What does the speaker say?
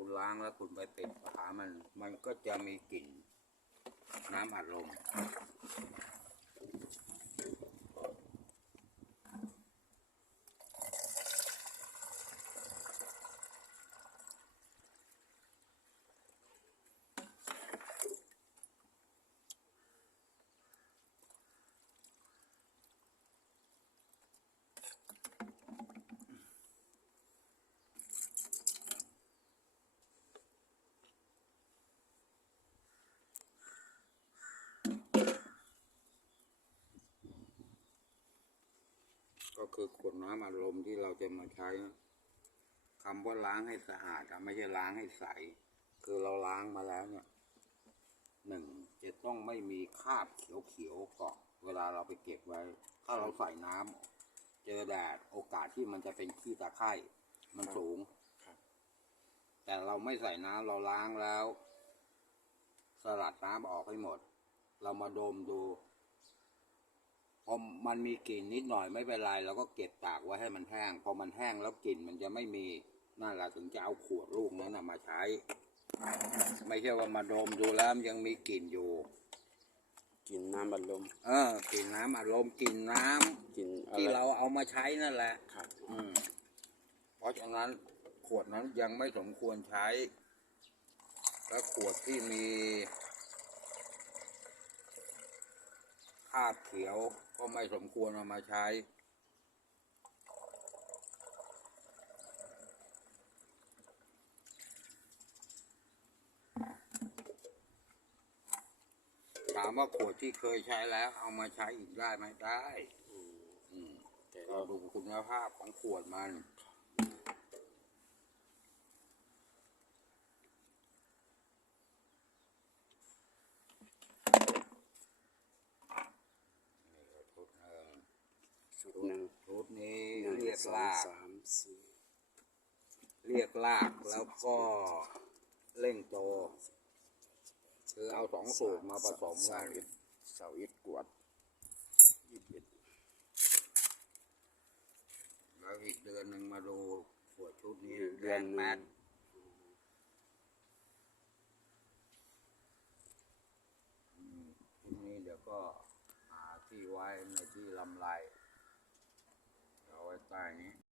คุณล้างแล้วคุณไปปิดฝามัน มันก็จะมีกลิ่นน้ำอัดลม คือขวดน้ำอัดลมที่เราจะมาใช้นะคำว่าล้างให้สะอาดอะไม่ใช่ล้างให้ใส คือเราล้างมาแล้วเนี่ยหนึ่งจะต้องไม่มีคราบเขียวๆเกาะเวลาเราไปเก็บไว้ ถ้าเราใส่น้ำเจอแดดโอกาสที่มันจะเป็นขี้ตะไคร่มันสูงครับแต่เราไม่ใส่น้ำเราล้างแล้ว สลัดน้ำออกให้หมด เรามาดมดู พอมันมีกลิ่นนิดหน่อยไม่เป็นไรเราก็เก็บตากไว้ให้มันแห้ง พอมันแห้งแล้วกลิ่นมันจะไม่มีนั่นแหละถึงจะเอาขวดลูกนั้นนะมาใช้ ไม่ใช่ว่ามาดมดูแล้วมันยังมีกลิ่นอยู่กินน้ำบัดลมเออกลิ่นน้ำอารมณ์กลิ่นน้ำกินอะที่ไรเราเอามาใช้นั่นแหละครับอืมเพราะฉะนั้นขวดนั้นยังไม่สมควรใช้ และขวดที่มี คราบเขียวก็ไม่สมควรเอามาใช้ ถามว่าขวดที่เคยใช้แล้ว เอามาใช้อีกได้ไหมได้ อืมอืมแต่เราเราดูคุณภาพของขวดมันนี่ก็ชุดหนึ่ง ชุดหนึ่ง ชุดนี้ หนึ่ง เรีย กสองลากสามสี่เรียกลากแล้วก็เร่งโตคือเอาสองสูตรมาผสมกันเสาอิดกวดยี่สิบแล้วอีกเดือนหนึ่งมาดูขวชุดนี้เดือนแปนึ่ดงชุดนี้เดี๋ยวก็หาที่ไว้ในที่ลำไร tai.